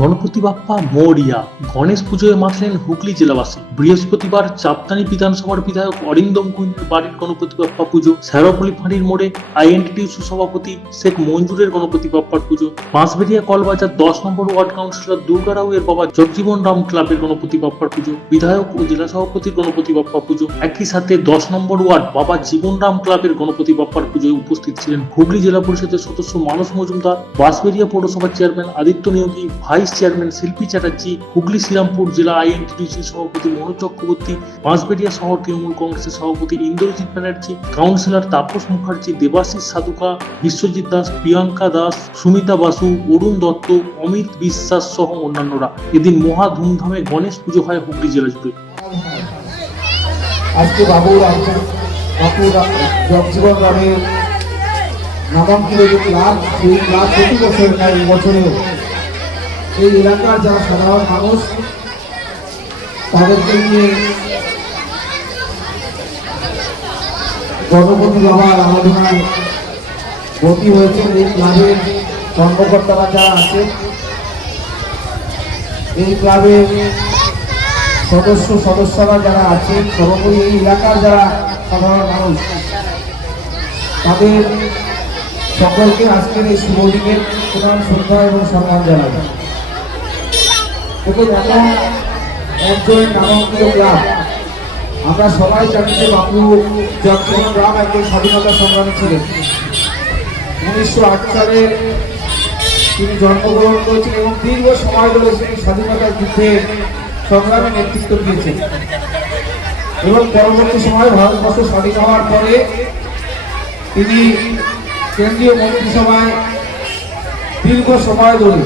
গণপতি বাপ্পা মরিয়া। গণেশ পুজোয় মাতলেন হুগলি জেলাবাসী। বৃহস্পতিবার চাপদানি বিধানসভার বিধায়ক অরিন্দম কুইনের বাড়ির গণপতি বাপ্পা পুজো, শেরোপলি ফাঁড়ির মোড়ে আইএনটিটিউসি সভাপতি শেখ মঞ্জুরের গণপতি বাপ্পার পুজো, বাঁশবেড়িয়া কলবাজার 10 নম্বর ওয়ার্ড কাউন্সিলর দুর্গা রাও এর বাবা জগজীবন রাম ক্লাবের গণপতি বাপ্পার পুজো, বিধায়ক ও জেলা সভাপতির গণপতি বাপ্পা পুজো। একই সাথে 10 নম্বর ওয়ার্ড বাবা জীবন রাম ক্লাবের গণপতি বাপ্পার পুজোয় উপস্থিত ছিলেন হুগলি জেলা পরিষদের সদস্য মানস মজুমদার, বাঁশবেড়িয়া পৌরসভার chairman Aditya Niyogi, vice chairman Shilpi Chatterjee, Hooghly Serampore জেলা আইএনটিটিউসি সভাপতি মনোজ চক্রবর্তী, বাঁশবেড়িয়া শহর তৃণমূল কংগ্রেসের সভাপতি ইন্দ্রজিৎ ব্যানার্জি, কাউন্সিলর তাপস মুখার্জি, দেবাশিস সাধুকা, বিশ্বজিৎ দাস, প্রিয়াঙ্কা দাস, সুমিতা বাসু, অরুণ দত্ত, অমিত বিশ্বাস সহ অন্যান্যরা। এদিন মহা ধুমধামে গণেশ পুজো হয় হুগলি জেলা জুড়ে। আজকে বাবু জগজীবন রামের নামাঙ্কিত যে ক্লাব, সেই ক্লাব প্রতি বছর এই বছরে এই এলাকার যারা সাধারণ মানুষ তাদেরকে নিয়ে গণপতি বাবার আরাধনায় ভর্তি হয়েছেন। এই ক্লাবের কর্মকর্তারা যারা আছে, এই ক্লাবের সদস্যরা যারা আছে, সর্বোপরি এই এলাকার যারা সাধারণ মানুষ, তাদের সকলকে আজকের এই শুভ দিনের প্রধান শ্রদ্ধা এবং সম্মান জানাবে। দেখুন, এখন একজন নামাঙ্কিত ক্লাব, আমরা সবাই জানি যে বাপু জগজীবন রাম একজন স্বাধীনতা সংগ্রামী ছিলেন। 1908 সালে তিনি জন্মগ্রহণ করেছিলেন এবং দীর্ঘ সময় ধরে তিনি স্বাধীনতার যুদ্ধে সংগ্রামে নেতৃত্ব দিয়েছেন এবং পরবর্তী সময় ভারতবর্ষ স্বাধীন হওয়ার পরে তিনি কেন্দ্রীয় মন্ত্রিসভায় দীর্ঘ সময় ধরে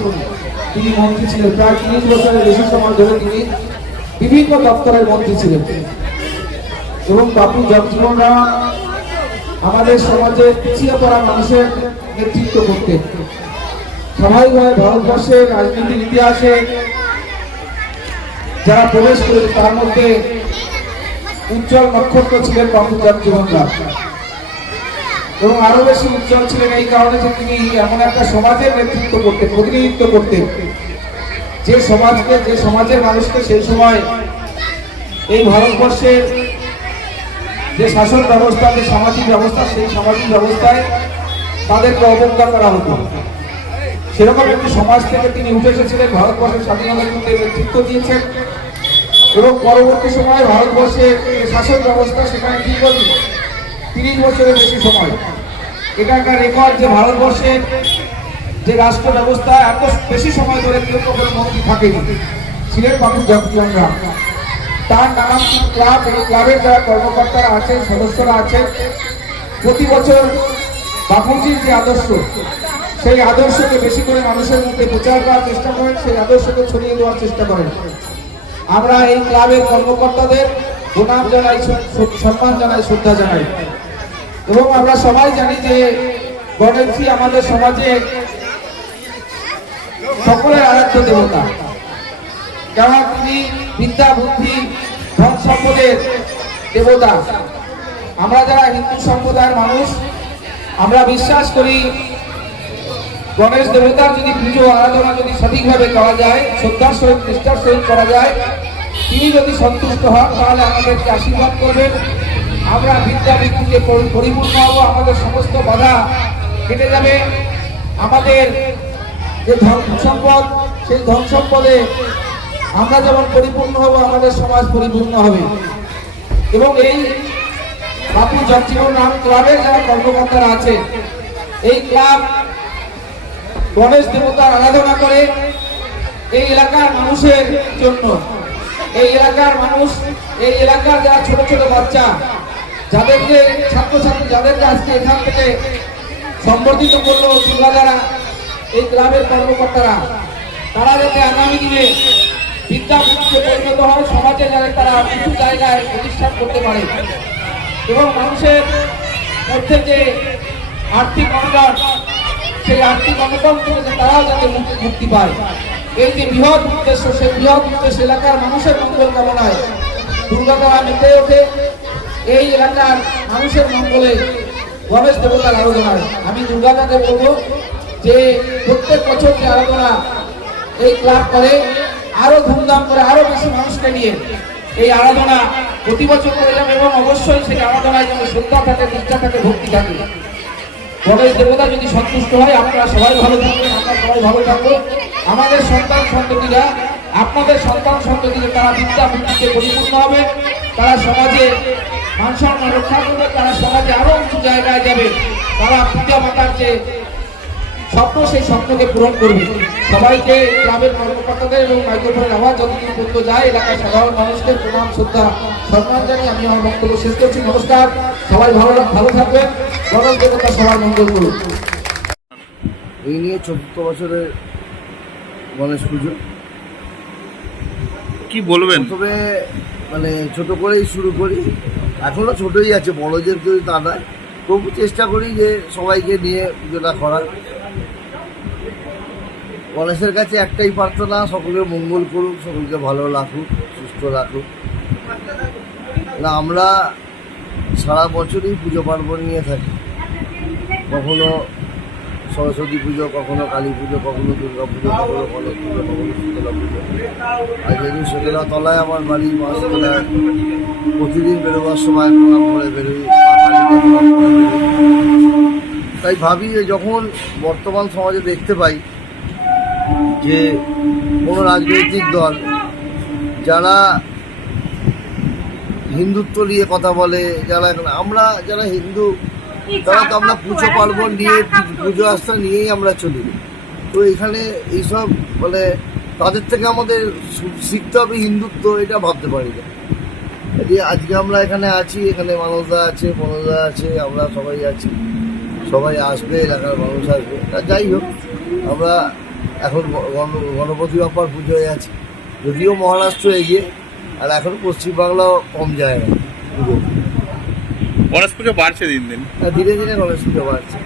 তিনি মন্ত্রী ছিলেন। প্রায় 30 বছরের বেশি সময় ধরে তিনি বিভিন্ন দপ্তরের মন্ত্রী ছিলেন এবং বাপু জগজীবন রাম আমাদের সমাজে পিছিয়ে পড়া মানুষের নেতৃত্ব করতেন। স্বাভাবিকভাবে ভারতবর্ষের রাজনীতির ইতিহাসে যারা প্রবেশ করেছে তার মধ্যে উজ্জ্বল নক্ষত্র ছিলেন বাপু জগজীবন রাম এবং আরো বেশি উজ্জ্বল ছিলেন এই কারণে যে তিনি এমন একটা সমাজের নেতৃত্ব করতেন, প্রতিনিধিত্ব করতেন, যে সমাজের মানুষকে সেই সময় এই ভারতবর্ষের যে শাসন ব্যবস্থা, যে সামাজিক ব্যবস্থা, সেই সামাজিক ব্যবস্থায় তাদেরকে অবজ্ঞা করা হতো। সেরকম একটি সমাজ থেকে তিনি উঠে এসেছিলেন, ভারতবর্ষের স্বাধীনতার যুদ্ধে নেতৃত্ব দিয়েছেন এবং পরবর্তী সময়ে ভারতবর্ষের শাসন ব্যবস্থা সেখানে দীর্ঘদিন 30 বছরের বেশি সময় এখানকার রেকর্ড যে ভারতবর্ষের যে রাষ্ট্র ব্যবস্থা এত বেশি সময় ধরে কেউ কোনো মন্ত্রী থাকেনি, ছিলেন বাপু জগজীবন রাম। তার নামাঙ্কিত ক্লাব, এই ক্লাবের যারা কর্মকর্তারা আছেন, সদস্যরা আছেন, প্রতি বছর বাপুজির যে আদর্শ, সেই আদর্শকে বেশি করে মানুষের মধ্যে প্রচার করার চেষ্টা করেন, সেই আদর্শকে ছড়িয়ে দেওয়ার চেষ্টা করেন। আমরা এই ক্লাবের কর্মকর্তাদের প্রণাম জানাই, সম্মান জানাই, শ্রদ্ধা জানাই এবং আমরা সবাই জানি যে গণেশজি আমাদের সমাজে সকলের আরাধ্য দেবতা, কারণ তিনি বিদ্যা, বুদ্ধি, ধন সম্পদের দেবতা। আমরা যারা হিন্দু সম্প্রদায়ের মানুষ, আমরা বিশ্বাস করি গণেশ দেবতার যদি পুজো আরাধনা যদি সঠিকভাবে করা যায়, শ্রদ্ধার সহিত, নিষ্ঠার সহিত করা যায়, তিনি যদি সন্তুষ্ট হন তাহলে আমাদেরকে আশীর্বাদ করবেন। আমরা বিদ্যা বুদ্ধিতে পরিপূর্ণ হব, আমাদের সমস্ত বাধা কেটে যাবে, আমাদের যে ধন সম্পদ, সেই ধন সম্পদে আমরা যেমন পরিপূর্ণ হব, আমাদের সমাজ পরিপূর্ণ হবে। এবং এই বাপু জগজীবন রাম ক্লাবের যারা কর্মকর্তারা আছে, এই ক্লাব গণেশ দেবতার আরাধনা করে এই এলাকার মানুষের জন্য। এই এলাকার মানুষ, এই এলাকার যারা ছোট ছোট বাচ্চা, যাদেরকে ছাত্রছাত্রী, যাদেরকে আজকে এখান থেকে সম্বর্ধিত করলো দুর্গা দ্বারা এই ক্লাবের কর্মকর্তারা, তারা যাতে আগামী দিনে বিদ্যা বুদ্ধিতে পরিণত হয়, সমাজে যাতে তারা কিছু জায়গায় প্রতিষ্ঠান করতে পারে এবং মানুষের মধ্যে যে আর্থিক অনটন, সেই আর্থিক অনটন থেকে তারাও যাতে মুক্তি পায়। এই যে বৃহৎ উদ্দেশ্য, সেই বৃহৎ উদ্দেশ্য এলাকার মানুষের মঙ্গল কামনায় দুর্গা দ্বারা মেতে ওঠে। এই এলাকার মানুষের মঙ্গলে গণেশ দেবতার আরাধনায় আমি দুর্গা দাকে বলবো যে প্রত্যেক বছর যে আরাধনা এই ক্লাব করে আরো ধুমধাম করে আরো বেশি মানুষকে নিয়ে এই আরাধনা প্রতি বছর করে যাবে এবং অবশ্যই সেই আরাধনায় যেন শ্রদ্ধা থাকে, নিষ্ঠা থাকে, ভক্তি থাকে। গণেশ দেবতা যদি সন্তুষ্ট হয় আপনারা সবাই ভালো থাকবেন, আমরা সবাই ভালো থাকবো। আমাদের সন্তান সন্ততিরা, আপনাদের সন্তান সন্ততিরা তারা বিদ্যা বুদ্ধিতে পরিপূর্ণ হবে, তারা সমাজে মান সম্মান রক্ষা করবে, তারা সমাজে আরো উঁচু জায়গায় যাবে, তারা পূজা মাতার যে স্বপ্ন সেই স্বপ্নকে পূরণ করবে। সবাইকে ক্লাবের কর্মকর্তাদের এবং মাইক্রোফোনের আওয়াজ যতদিন পর্যন্ত যায় এলাকার সাধারণ মানুষকে প্রণাম শ্রদ্ধা সম্মান জানিয়ে আমি আমার বক্তব্য শেষ করছি। নমস্কার, সবাই ভালো থাকবেন, গণেশ দেবতা সবার মঙ্গল করুন। এই নিয়ে ৪র্থ বছরের গণেশ পুজো। কি বলবেন? তবে মানে ছোট করেই শুরু করি, এখনো ছোটই আছে, বড় যে কেউ তা নয়, তবু চেষ্টা করি যে সবাইকে নিয়ে পুজোটা করার। গণেশের কাছে একটাই প্রার্থনা, সকলের মঙ্গল করুক, সকলকে ভালো রাখুক, সুস্থ রাখুক। না, আমরা সারা বছরই পুজো পার্বণ নিয়ে থাকি, কখনো সরস্বতী পুজো, কখনো কালী পুজো, কখনো দুর্গা পুজো, কখনো গণেশ পুজো, কখনো শীতলা পুজো। আর যেদিন শীতলা তলায় আমার বাড়ি, মা শীতলায় প্রতিদিন বেরোবার সময় প্রণাম করে বেরোই, মা কালীকে প্রণাম করে বেরোই। তাই ভাবি যে যখন বর্তমান সমাজে দেখতে পাই যে কোনো রাজনৈতিক দল যারা হিন্দুত্ব নিয়ে কথা বলে, যারা আমরা যারা হিন্দু তারা তো আমরা পুজো পার্বণ নিয়ে, পুজো আস্থা নিয়েই আমরা চলি। তো এখানে এইসব মানে তাদের থেকে আমাদের শিখতে হবে হিন্দুত্ব, এটা ভাবতে পারি না। আজকে আমরা এখানে আছি, এখানে মানবদা আছে, মনোদা আছে, আমরা সবাই আছি, সবাই আসবে, এলাকার মানুষ আসবে। তা যাই হোক, আমরা এখন গণপতি বাপ্পার পুজোয় আছি, যদিও মহারাষ্ট্র এগিয়ে, আর এখন পশ্চিমবাংলাও কম যায় না পুজো। গণেশ পুজো বাড়ছে দিন দিন, ধীরে ধীরে গণেশ পুজো বাড়ছে।